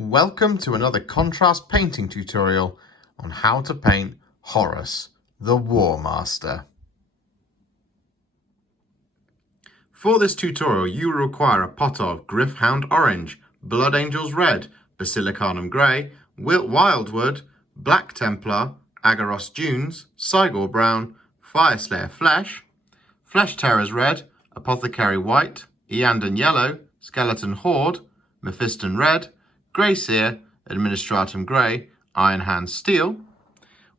Welcome to another contrast painting tutorial on how to paint Horus the Warmaster. For this tutorial you will require a pot of Gryph Hound Orange, Blood Angels Red, Basilicanum Grey, Wyldwood, Black Templar, Aggaros Dunes, Cygor Brown, Fyreslayer Flesh, Flesh Terrors Red, Apothecary White, Iyanden Yellow, Skeleton Horde, Mephiston Red, Grey Seer, Administratum Grey, Iron Hand Steel,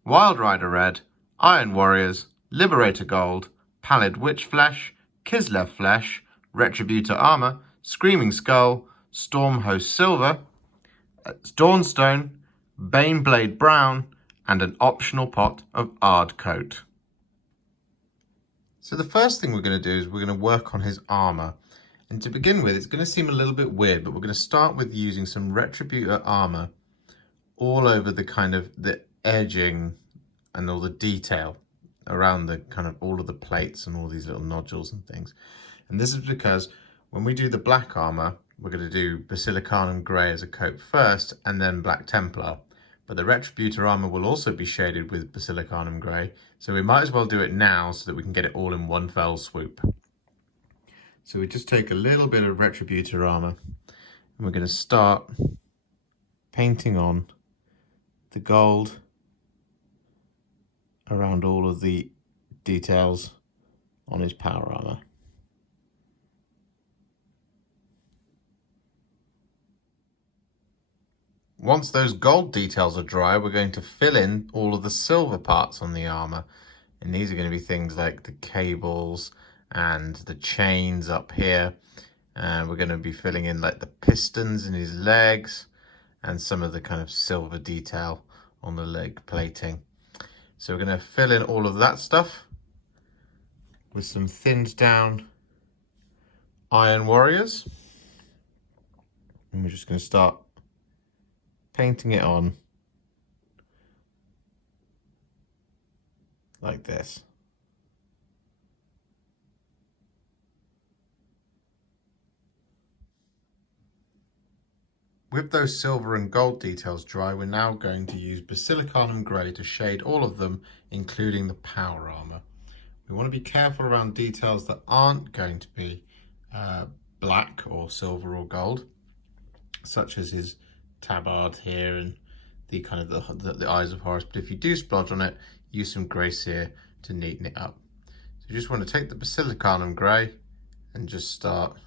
Wild Rider Red, Iron Warriors, Liberator Gold, Pallid Wych Flesh, Kislev Flesh, Retributor Armour, Screaming Skull, Stormhost Silver, Dawnstone, Baneblade Brown, and an optional pot of Ardcoat. So the first thing we're going to do is we're going to work on his armour. And to begin with, it's going to seem a little bit weird, but we're going to start with using some Retributor Armour all over the kind of the edging and all the detail around the kind of all of the plates and all these little nodules and things. And this is because when we do the black armour, we're going to do Basilicanum Grey as a coat first and then Black Templar. But the Retributor Armour will also be shaded with Basilicanum Grey, so we might as well do it now so that we can get it all in one fell swoop. So we just take a little bit of Retributor Armour and we're going to start painting on the gold around all of the details on his power armour. Once those gold details are dry, we're going to fill in all of the silver parts on the armour. And these are going to be things like the cables and the chains up here, and we're going to be filling in like the pistons in his legs and some of the kind of silver detail on the leg plating. So we're going to fill in all of that stuff with some thinned down Iron Warriors, and we're just going to start painting it on like this. With those silver and gold details dry, we're now going to use Basilicanum Grey to shade all of them, including the power armour. We want to be careful around details that aren't going to be black or silver or gold, such as his tabard here and the kind of the eyes of Horus. But if you do splodge on it, use some Grey Seer to neaten it up. So you just want to take the Basilicanum Grey and just start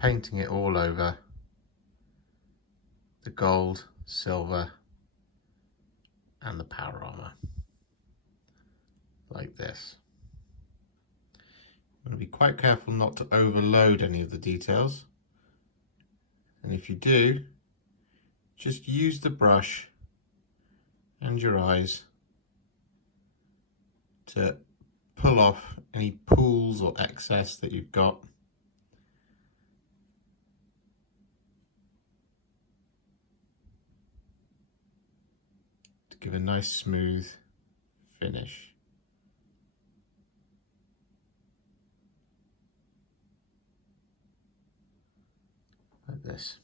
painting it all over the gold, silver, and the power armour, like this. You want to be quite careful not to overload any of the details, and if you do, just use the brush and your eyes to pull off any pools or excess that you've got. Give a nice smooth finish. Like this.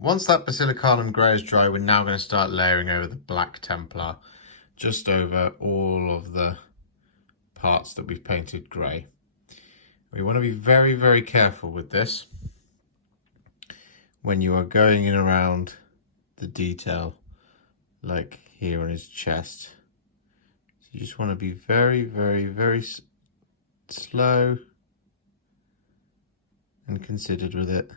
Once that Basilicanum Grey is dry, we're now going to start layering over the Black Templar, just over all of the parts that we've painted grey. We want to be very, very careful with this when you are going in around the detail, like here on his chest. So you just want to be very, very, very slow and considered with it.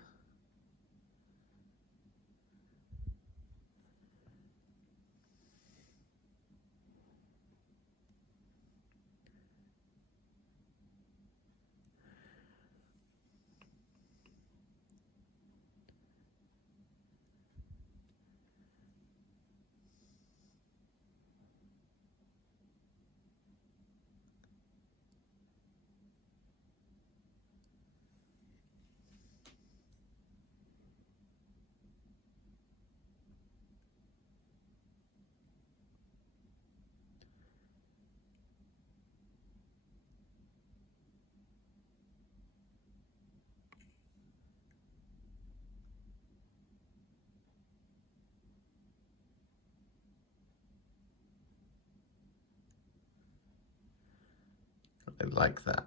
like that.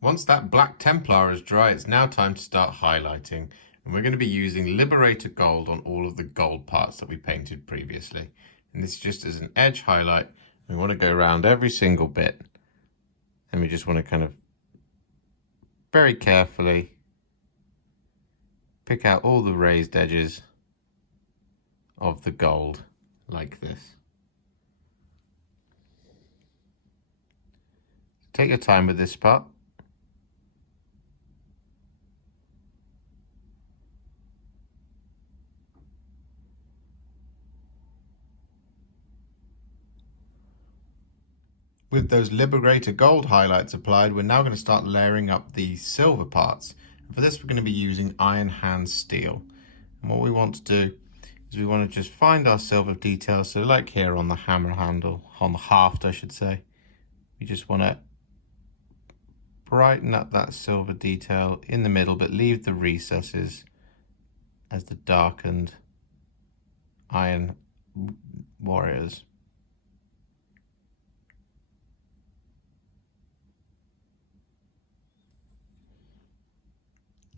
Once that black Templar is dry, it's now time to start highlighting. And we're going to be using Liberator Gold on all of the gold parts that we painted previously. And this is just as an edge highlight. We want to go around every single bit. And we just want to kind of very carefully pick out all the raised edges of the gold like this. Take your time with this part. With those Liberator Gold highlights applied, we're now going to start layering up the silver parts. And for this, we're going to be using Iron Hand Steel. And what we want to do is we want to just find our silver details. So like here on the hammer handle, on the haft, I should say, we just want to brighten up that silver detail in the middle, but leave the recesses as the darkened iron warriors.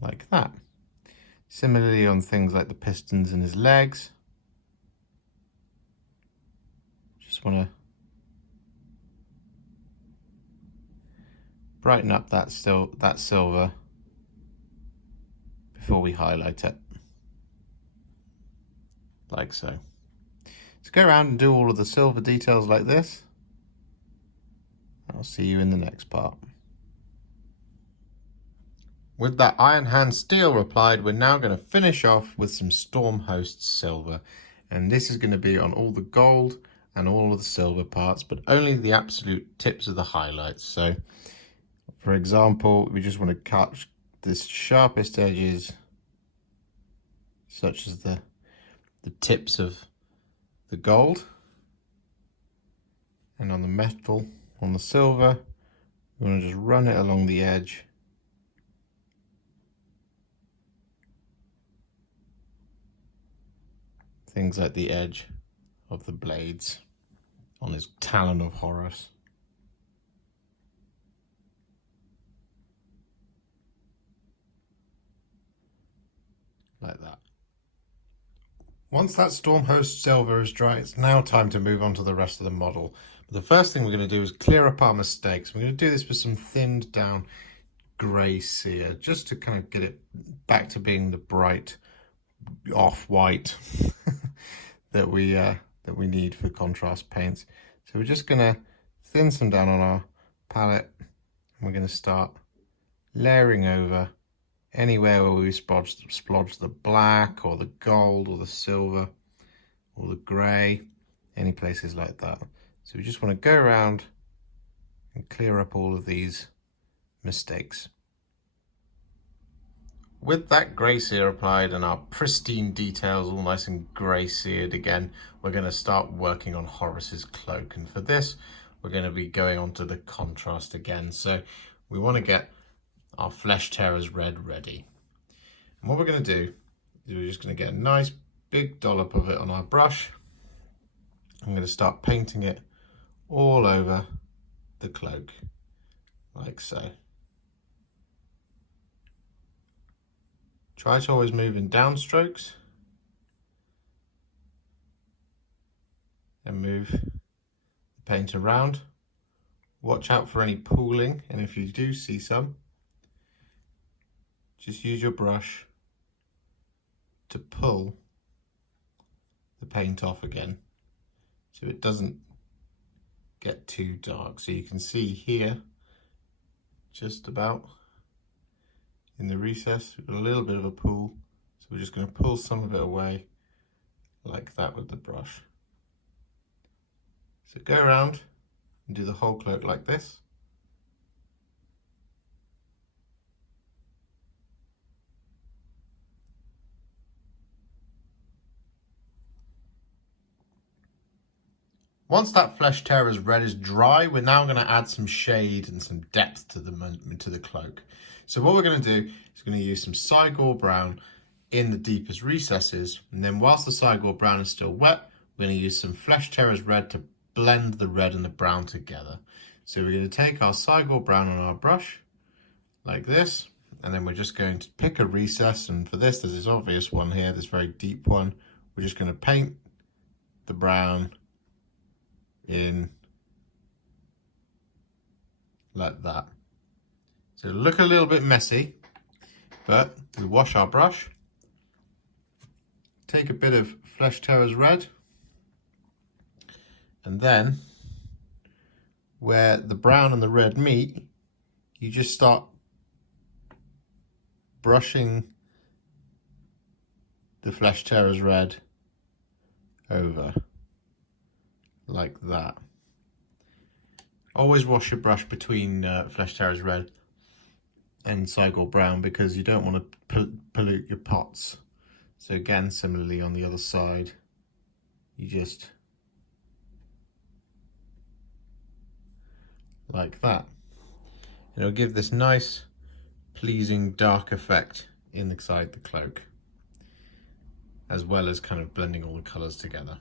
Like that. Similarly on things like the pistons in his legs. Just want to brighten up that silver before we highlight it. Like so. So go around and do all of the silver details like this. I'll see you in the next part. With that Iron Hand Steel applied, we're now going to finish off with some Stormhost Silver. And this is going to be on all the gold and all of the silver parts, but only the absolute tips of the highlights. So, for example, we just want to cut the sharpest edges, such as the tips of the gold. And on the metal, on the silver, we want to just run it along the edge. Things like the edge of the blades on his talon of Horus. Like that. Once that Stormhost Silver is dry, it's now time to move on to the rest of the model. But the first thing we're going to do is clear up our mistakes. We're going to do this with some thinned down grey Seer, just to kind of get it back to being the bright off-white that we need for contrast paints. So we're just going to thin some down on our palette, and we're going to start layering over anywhere where we splodge the black or the gold or the silver or the grey, any places like that. So we just want to go around and clear up all of these mistakes. With that grey Seer applied and our pristine details all nice and grey seared again, we're going to start working on Horus's cloak. And for this, we're going to be going on to the contrast again. So we want to get our Flesh Tearers Red ready. And what we're going to do is we're just going to get a nice big dollop of it on our brush. I'm going to start painting it all over the cloak, like so. Try to always move in downstrokes and move the paint around. Watch out for any pooling, and if you do see some, just use your brush to pull the paint off again so it doesn't get too dark. So you can see here, just about in the recess, we've got a little bit of a pool, so we're just going to pull some of it away like that with the brush. So go around and do the whole cloak like this. Once that Flesh Tearers Red is dry, we're now going to add some shade and some depth to the cloak. So what we're going to do is going to use some Cygor Brown in the deepest recesses, and then whilst the Cygor Brown is still wet, we're going to use some Flesh Tearers Red to blend the red and the brown together. So we're going to take our Cygor Brown on our brush, like this, and then we're just going to pick a recess, and for this, there's this obvious one here, this very deep one. We're just going to paint the brown in like that. So it'll look a little bit messy, but we wash our brush, take a bit of Flesh Terror's Red, and then where the brown and the red meet, you just start brushing the Flesh Terror's Red over like that. Always wash your brush between Flesh Terror's Red and Cygor Brown, because you don't want to pollute your pots. So again, similarly on the other side, you just like that. It'll give this nice, pleasing, dark effect inside the cloak, as well as kind of blending all the colours together.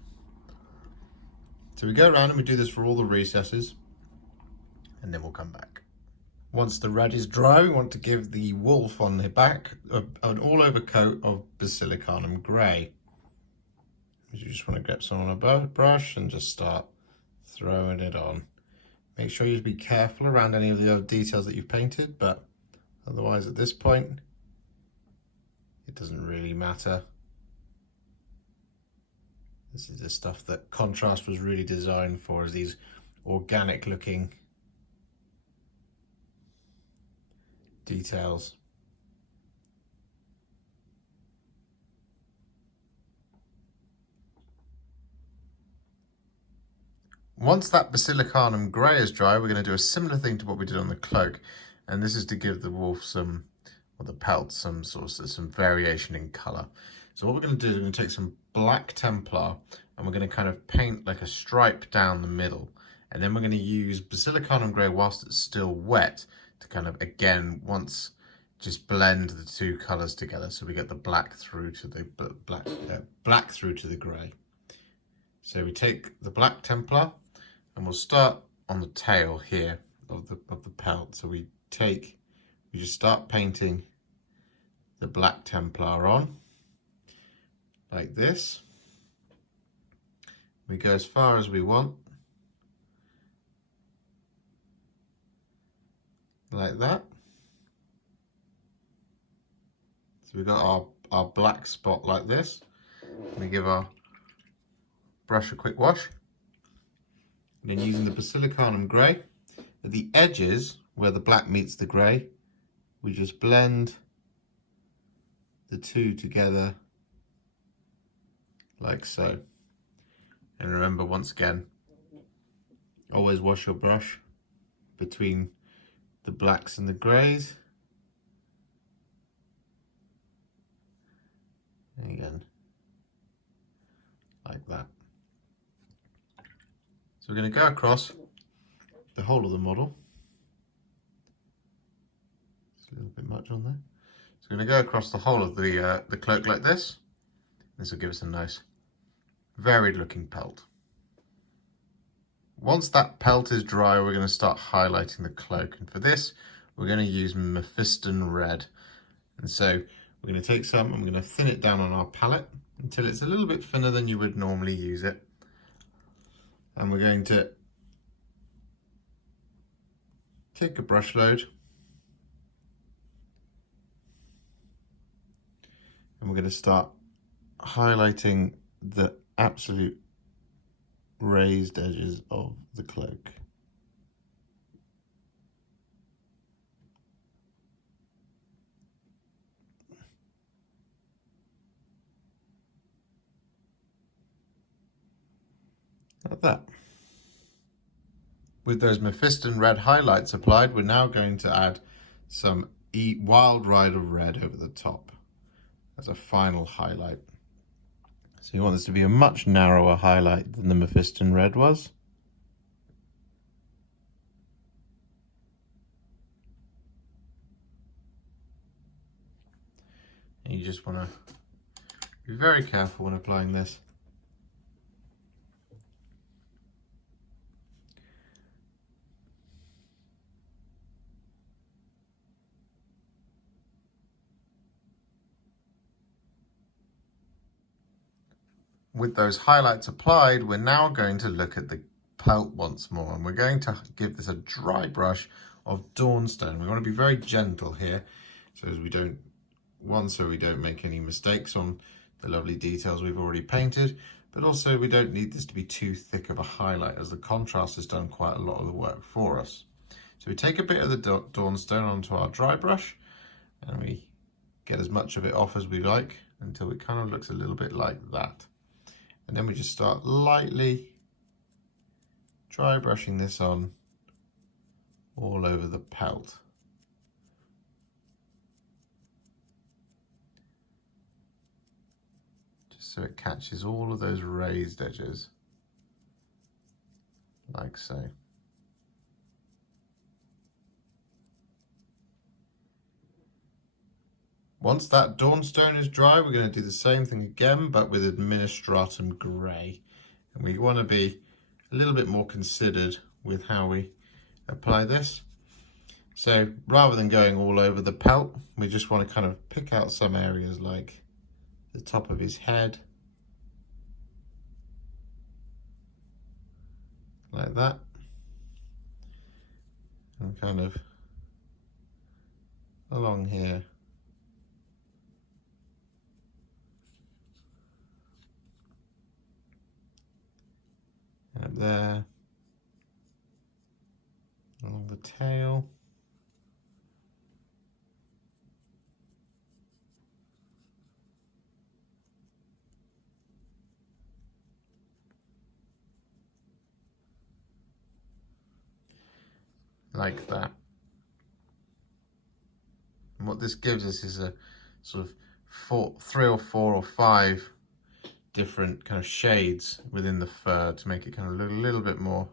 So we go around and we do this for all the recesses, and then we'll come back. Once the red is dry, we want to give the wolf on the back an all-over coat of Basilicanum Grey. You just want to grab some on a brush and just start throwing it on. Make sure you be careful around any of the other details that you've painted, but otherwise at this point, it doesn't really matter. This is the stuff that Contrast was really designed for, is these organic looking details. Once that Basilicanum Grey is dry, we're going to do a similar thing to what we did on the cloak, and this is to give the wolf some, or the pelt, some variation in colour. So what we're going to do is we're going to take some black Templar, and we're going to kind of paint like a stripe down the middle, and then we're going to use Basilicanum Grey whilst it's still wet to kind of, again, once just blend the two colours together, so we get the black through to the black through to the grey. So we take the black Templar, and we'll start on the tail here of the pelt. So we just start painting the black Templar on like this. We go as far as we want, like that. So we've got our black spot like this. We give our brush a quick wash. And then using the Basilicanum Grey, at the edges where the black meets the grey, we just blend the two together like so. And remember, once again, always wash your brush between the blacks and the greys. And again, like that. So we're going to go across the whole of the model. It's a little bit much on there. So we're going to go across the whole of the cloak like this. This will give us a nice, varied looking pelt. Once that pelt is dry, we're going to start highlighting the cloak. And for this, we're going to use Mephiston Red. And so we're going to take some and we're going to thin it down on our palette until it's a little bit thinner than you would normally use it. And we're going to take a brush load and we're going to start highlighting the absolute raised edges of the cloak. Like that. With those Mephiston Red highlights applied, we're now going to add some Wild Rider Red over the top as a final highlight. So you want this to be a much narrower highlight than the Mephiston Red was. And you just want to be very careful when applying this. with those highlights applied, we're now going to look at the pelt once more, and we're going to give this a dry brush of Dawnstone. We want to be very gentle here, so we don't make any mistakes on the lovely details we've already painted, but also we don't need this to be too thick of a highlight, as the contrast has done quite a lot of the work for us. So we take a bit of the Dawnstone onto our dry brush, and we get as much of it off as we like until it kind of looks a little bit like that. And then we just start lightly dry brushing this on all over the pelt. Just so it catches all of those raised edges, like so. Once that Dawnstone is dry, we're going to do the same thing again, but with Administratum Grey. And we want to be a little bit more considered with how we apply this. So rather than going all over the pelt, we just want to kind of pick out some areas like the top of his head, like that, and kind of along here. Up there, along the tail, like that. And what this gives us is a sort of 3 or 4 or 5 different kind of shades within the fur to make it kind of look a little bit more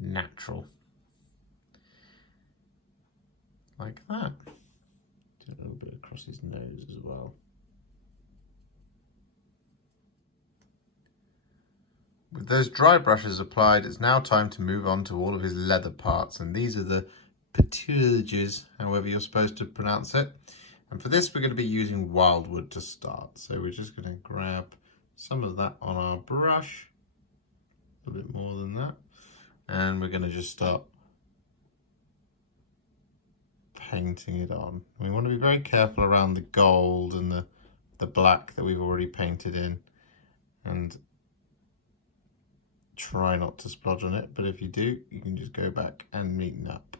natural, like that. Do a little bit across his nose as well. With those dry brushes applied, it's now time to move on to all of his leather parts, and these are the paturages, however you're supposed to pronounce it. And for this, we're going to be using Wyldwood to start. So we're just going to grab some of that on our brush, a little bit more than that, and we're going to just start painting it on. We want to be very careful around the gold and the black that we've already painted in, and try not to splodge on it, but if you do, you can just go back and neaten up.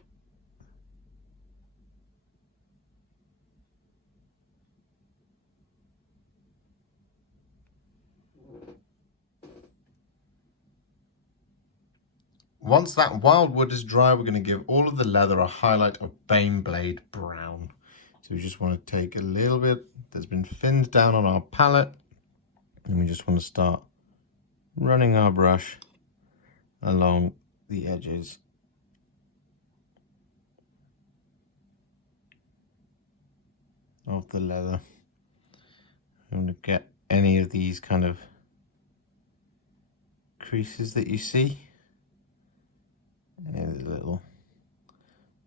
Once that Wyldwood is dry, we're going to give all of the leather a highlight of Baneblade Brown. So we just want to take a little bit that's been thinned down on our palette, and we just want to start running our brush along the edges. Of the leather. I'm going to get any of these kind of creases that you see. And the little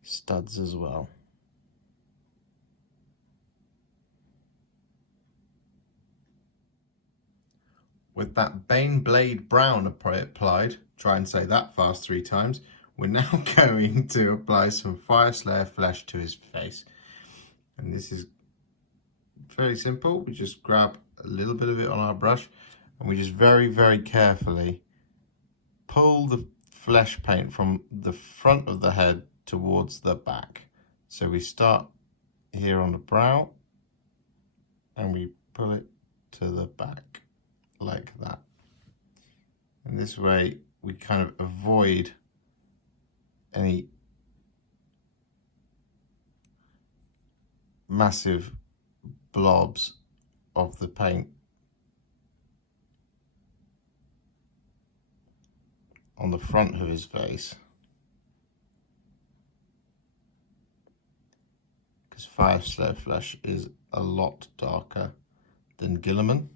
studs as well. With that Baneblade Brown applied, try and say that fast 3 times, we're now going to apply some Fyreslayer Flesh to his face. And this is very simple. We just grab a little bit of it on our brush, and we just very, very carefully pull the flesh paint from the front of the head towards the back. So we start here on the brow and we pull it to the back like that. And this way we kind of avoid any massive blobs of the paint on the front of his face, because Fyreslayer Flesh is a lot darker than Guilliman.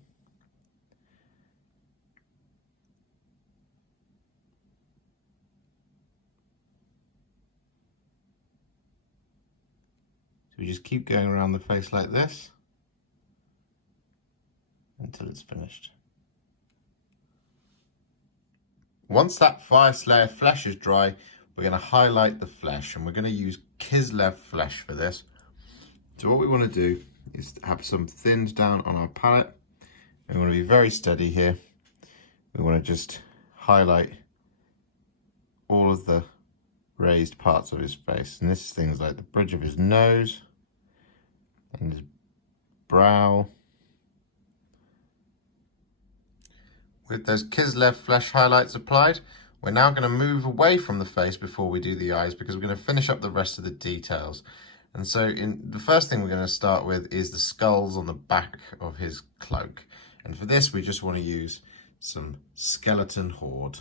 So we just keep going around the face like this until it's finished. Once that Fyreslayer Flesh is dry, we're going to highlight the flesh, and we're going to use Kislev Flesh for this. So what we want to do is have some thinned down on our palette. We want to be very steady here. We want to just highlight all of the raised parts of his face. And this is things like the bridge of his nose and his brow. With those Kislev Flesh highlights applied, we're now going to move away from the face before we do the eyes, because we're going to finish up the rest of the details. And so the first thing we're going to start with is the skulls on the back of his cloak. And for this, we just want to use some skeleton Horde.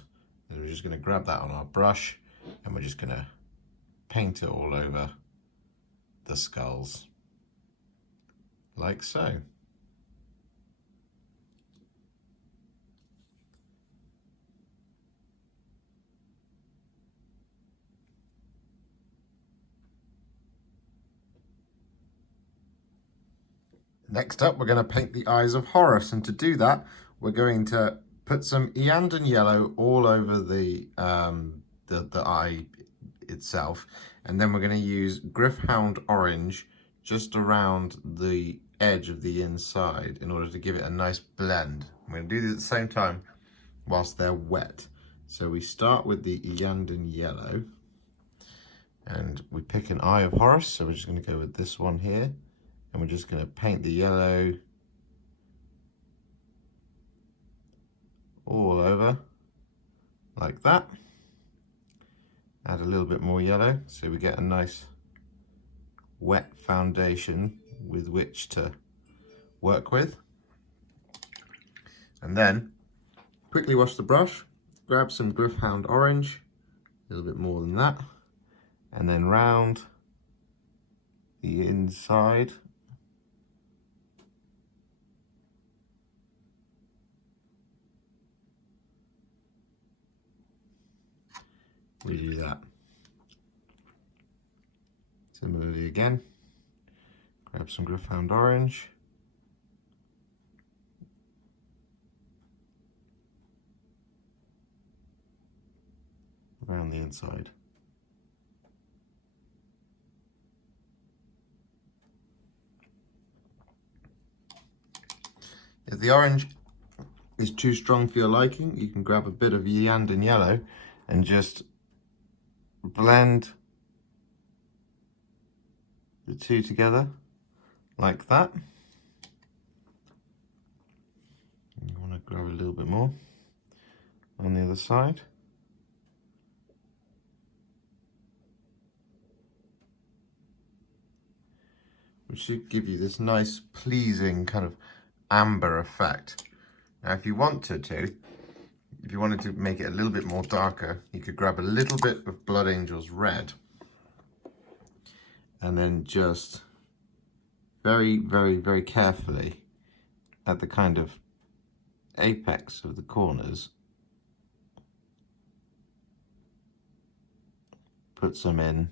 And we're just going to grab that on our brush, and we're just going to paint it all over the skulls, like so. Next up, we're going to paint the eyes of Horus, and to do that, we're going to put some Iyanden Yellow all over the eye itself, and then we're going to use Gryph Hound Orange just around the edge of the inside in order to give it a nice blend. I'm going to do this at the same time whilst they're wet. So we start with the Iyanden Yellow, and we pick an eye of Horus, so we're just going to go with this one here. And we're just going to paint the yellow all over, like that. Add a little bit more yellow, so we get a nice wet foundation with which to work with. And then, quickly wash the brush, grab some Gryph Hound Orange, a little bit more than that, and then round the inside. We do that. Similarly again, grab some Gryph Hound Orange. Around the inside. If the orange is too strong for your liking, you can grab a bit of Iyanden Yellow and just blend the two together like that. You want to grab a little bit more on the other side. Which should give you this nice, pleasing kind of amber effect. Now, if you wanted to, if you wanted to make it a little bit more darker, you could grab a little bit of Blood Angel's Red and then just very, very, very carefully at the kind of apex of the corners, put some in.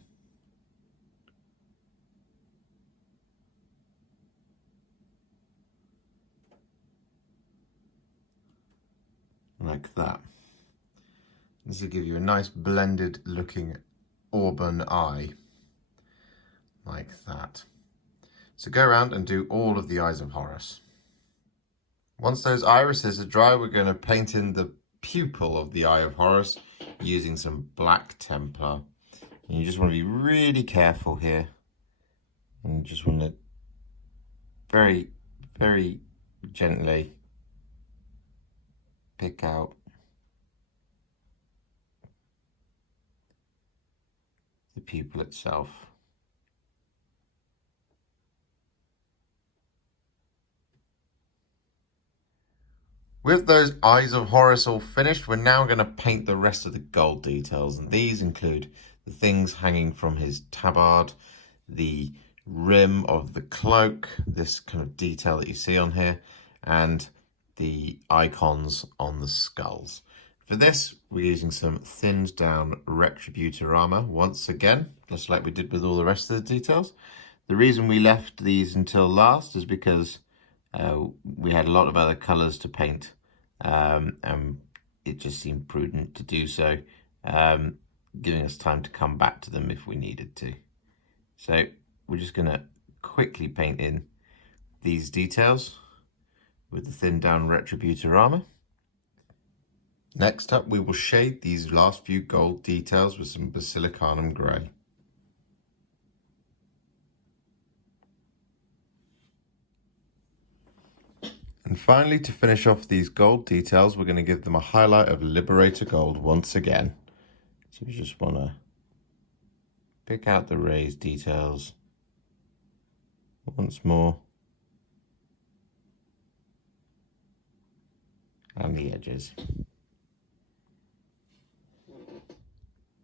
Like that. This will give you a nice blended looking auburn eye, like that. So go around and do all of the eyes of Horus. Once those irises are dry, we're going to paint in the pupil of the eye of Horus using some black Templar. And you just want to be really careful here, and you just want to very, very gently pick out the pupil itself. With those eyes of Horus all finished, we're now going to paint the rest of the gold details, and these include the things hanging from his tabard, the rim of the cloak, this kind of detail that you see on here, and the icons on the skulls. For this, we're using some thinned down Retributor Armour once again, just like we did with all the rest of the details. The reason we left these until last is because we had a lot of other colours to paint, and it just seemed prudent to do so, giving us time to come back to them if we needed to. So we're just going to quickly paint in these details with the thinned down Retributor Armour. Next up, we will shade these last few gold details with some Basilicanum Grey. And finally, to finish off these gold details, we're going to give them a highlight of Liberator Gold once again. So we just want to pick out the raised details once more, and the edges.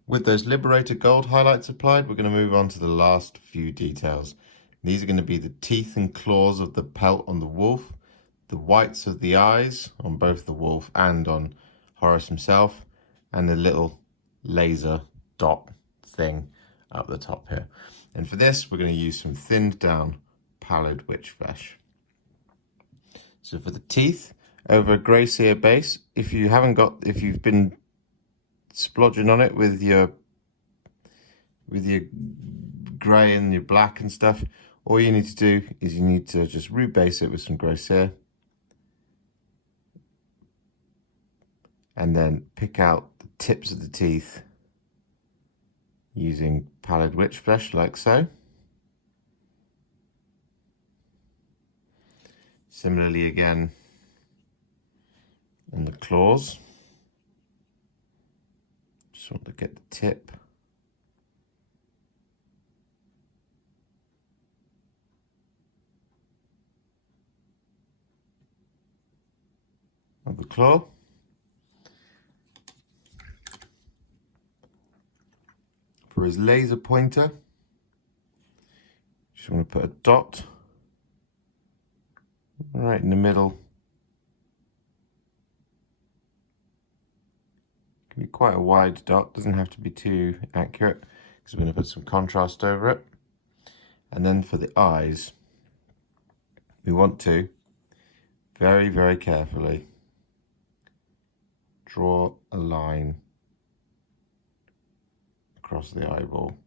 With those Liberator Gold highlights applied, we're going to move on to the last few details. These are going to be the teeth and claws of the pelt on the wolf, the whites of the eyes on both the wolf and on Horus himself, and the little laser dot thing up the top here. And for this, we're going to use some thinned down Pallid Wych Flesh. So for the teeth, over a grey Seer base, if you've been splodging on it with your grey and your black and stuff, all you need to do is you need to just rebase it with some grey Seer, and then pick out the tips of the teeth using Pallid Wych Flesh like so. Similarly again in the claws. Just want to get the tip. Of the claw. For his laser pointer, just want to put a dot right in the middle. It can be quite a wide dot, doesn't have to be too accurate, because we're going to put some contrast over it. And then for the eyes, we want to very, very carefully draw a line across the eyeball.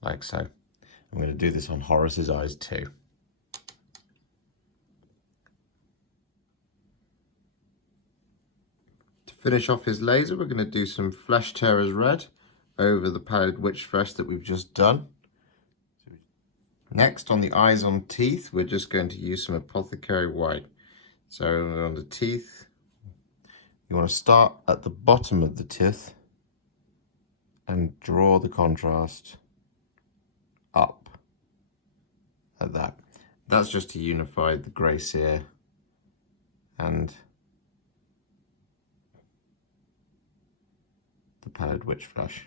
Like so. I'm going to do this on Horus's eyes too. To finish off his laser, we're going to do some Flesh Tearers Red over the Pallid Wych Flesh that we've just done. Next, on the eyes on teeth, we're just going to use some Apothecary White. So on the teeth, you want to start at the bottom of the tooth and draw the contrast up like that. That's just to unify the grey Seer and the Pallid Wych Flesh.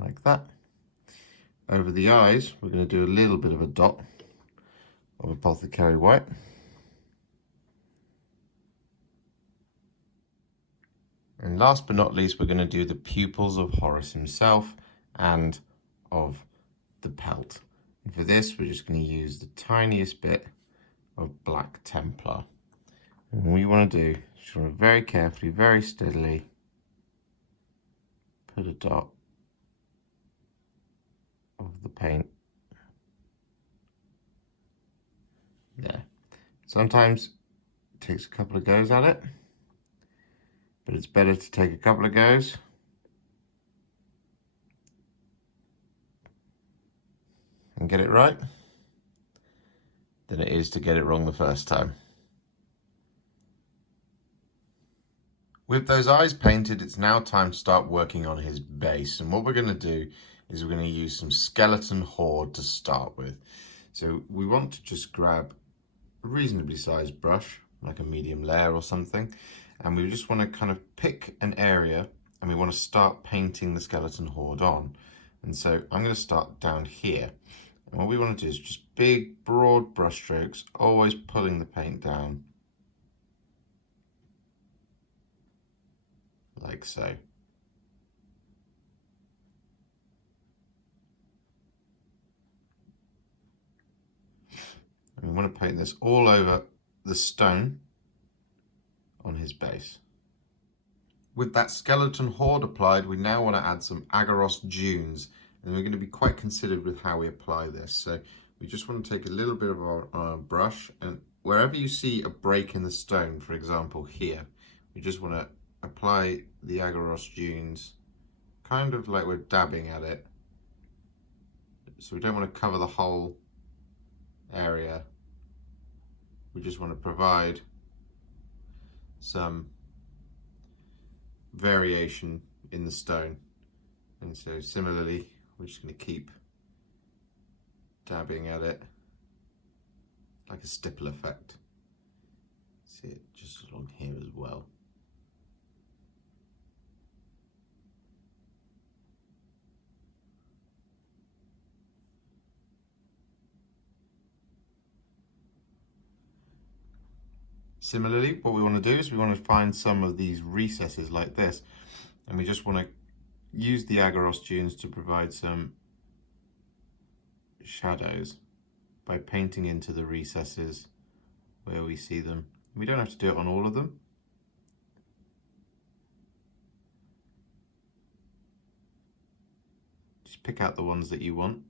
Like that. Over the eyes, we're going to do a little bit of a dot of Apothecary White. And last but not least, we're going to do the pupils of Horus himself and of the pelt. And for this, we're just going to use the tiniest bit of Black Templar. And what you want to do is just want to very carefully, very steadily put a dot of the paint there. Sometimes it takes a couple of goes at it, but it's better to take a couple of goes and get it right than it is to get it wrong the first time. With those eyes painted, it's now time to start working on his base. And what we're going to do is we're going to use some skeleton horde to start with. So we want to just grab a reasonably sized brush, like a medium layer or something, and we just want to kind of pick an area and we want to start painting the skeleton horde on. And so I'm going to start down here. And what we want to do is just big, broad brush strokes, always pulling the paint down like so. want to paint this all over the stone on his base. With that skeleton horde applied, we now want to add some Aggaros Dunes, and we're going to be quite considered with how we apply this. So we just want to take a little bit of our brush, and wherever you see a break in the stone, for example here, we just want to apply the Aggaros Dunes kind of like we're dabbing at it. So we don't want to cover the whole area. We just want to provide some variation in the stone. And so similarly, we're just going to keep dabbing at it like a stipple effect. See it just along here as well. Similarly, what we want to do is we want to find some of these recesses like this, and we just want to use the Aggaros Dunes to provide some shadows by painting into the recesses where we see them. We don't have to do it on all of them. Just pick out the ones that you want.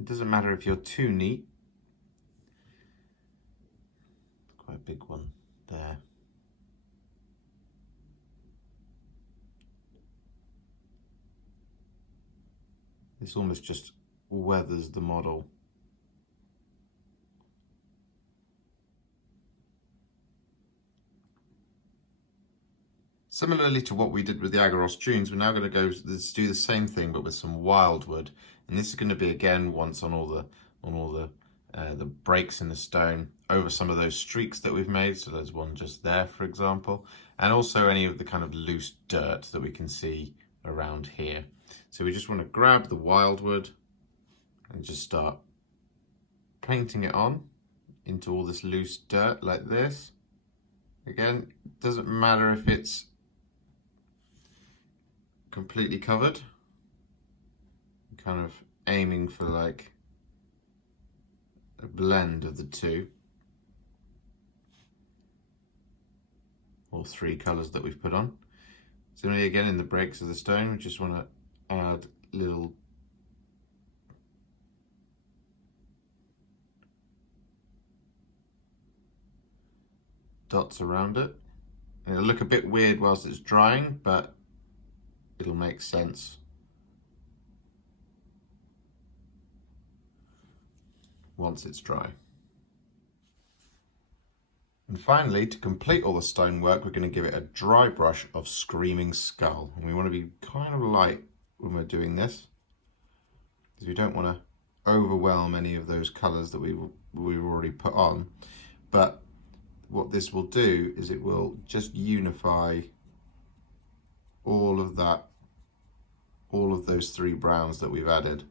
It doesn't matter if you're too neat. Quite a big one there. This almost just weathers the model. Similarly to what we did with the Aggaros Dunes, we're now going to go do the same thing but with some Wyldwood, and this is going to be again once on all the breaks in the stone over some of those streaks that we've made. So there's one just there, for example, and also any of the kind of loose dirt that we can see around here. So we just want to grab the Wyldwood and just start painting it on into all this loose dirt like this. Again, it doesn't matter if it's completely covered. I'm kind of aiming for like a blend of the two or three colours that we've put on. Similarly again in the breaks of the stone, we just want to add little dots around it. And it'll look a bit weird whilst it's drying, but it'll make sense once it's dry. And finally, to complete all the stonework, we're going to give it a dry brush of Screaming Skull. And we want to be kind of light when we're doing this, because we don't want to overwhelm any of those colours that we've already put on. But what this will do is it will just unify all of that, all of those three browns that we've added,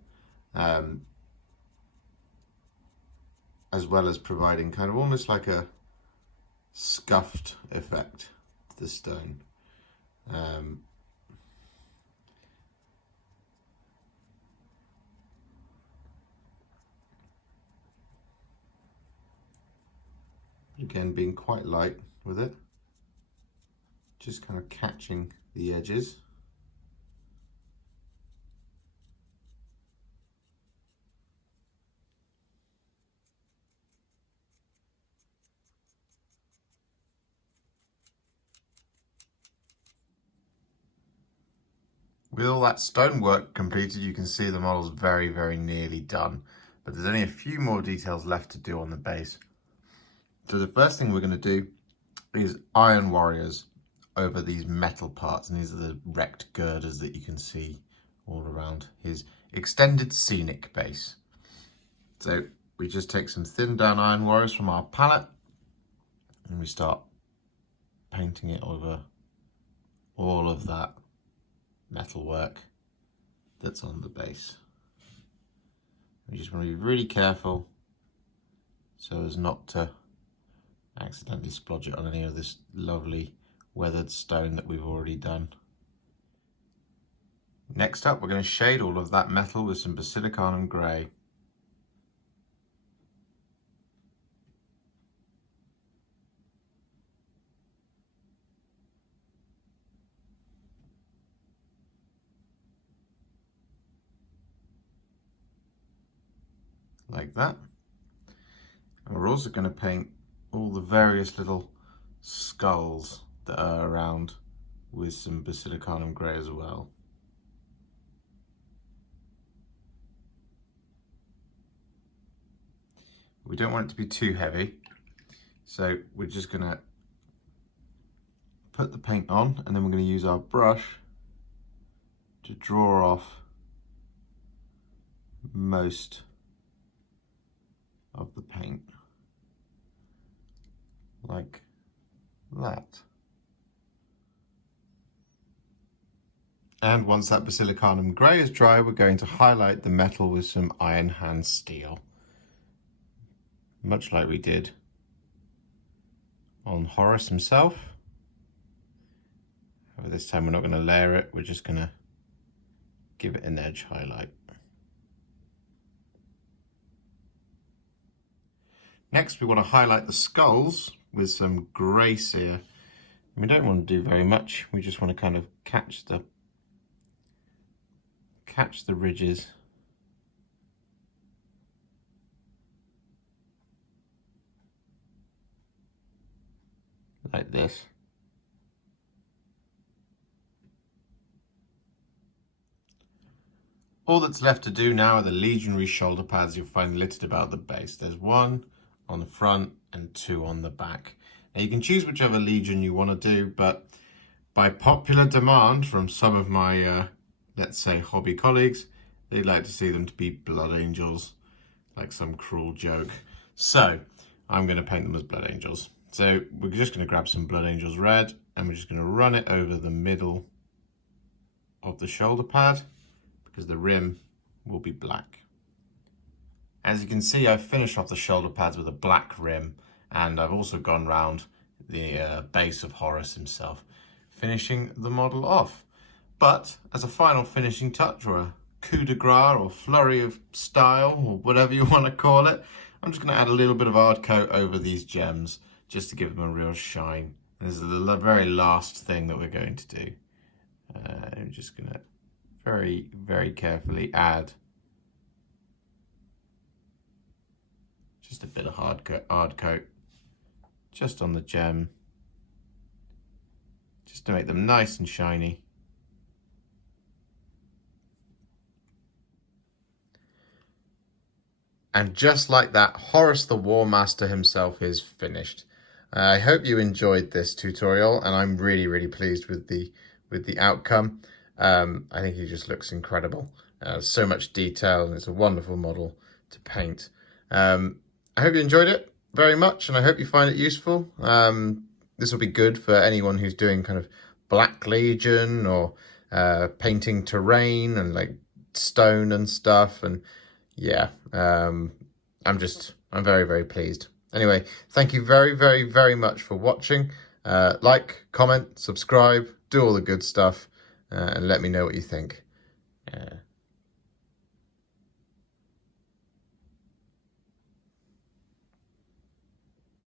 as well as providing kind of almost like a scuffed effect to the stone. Again, being quite light with it, just kind of catching the edges. With all that stonework completed, you can see the model's very, very nearly done, but there's only a few more details left to do on the base. So the first thing we're going to do is iron warriors over these metal parts, and these are the wrecked girders that you can see all around his extended scenic base. So we just take some thinned down iron warriors from our palette and we start painting it over all of that metal work that's on the base. We just want to be really careful so as not to accidentally splodge it on any of this lovely weathered stone that we've already done. Next up, we're going to shade all of that metal with some Basilicanum Grey. Like that. And we're also going to paint all the various little skulls that are around with some Basilicanum Grey as well. We don't want it to be too heavy, so we're just going to put the paint on, and then we're going to use our brush to draw off most of the paint, like that. And once that Basilicanum Grey is dry, we're going to highlight the metal with some Iron Hand Steel, much like we did on Horus himself. However, this time we're not going to layer it, we're just going to give it an edge highlight. Next, we want to highlight the skulls with some grey Seer. We don't want to do very much, we just want to kind of catch the ridges. Like this. All that's left to do now are the legionary shoulder pads you'll find littered about the base. There's one on the front and two on the back. Now you can choose whichever legion you want to do, but by popular demand from some of my, let's say, hobby colleagues, they'd like to see them to be blood angels, like some cruel joke. So I'm going to paint them as blood angels. So we're just going to grab some Blood Angels Red, and we're just going to run it over the middle of the shoulder pad, because the rim will be black. As you can see, I've finished off the shoulder pads with a black rim, and I've also gone round the base of Horus himself, finishing the model off. But as a final finishing touch, or a coup de grace, or flurry of style, or whatever you want to call it, I'm just going to add a little bit of hard coat over these gems, just to give them a real shine. This is the very last thing that we're going to do. I'm just going to very, very carefully add just a bit of hard coat just on the gem, just to make them nice and shiny. And just like that, Horus the Warmaster himself is finished. I hope you enjoyed this tutorial, and I'm really, really pleased with the outcome. I think he just looks incredible. So much detail, and it's a wonderful model to paint. I hope you enjoyed it very much, and I hope you find it useful. This will be good for anyone who's doing kind of Black Legion, or painting terrain and like stone and stuff. And yeah, I'm very, very pleased. Anyway, thank you very, very, very much for watching. Like, comment, subscribe, do all the good stuff, and let me know what you think.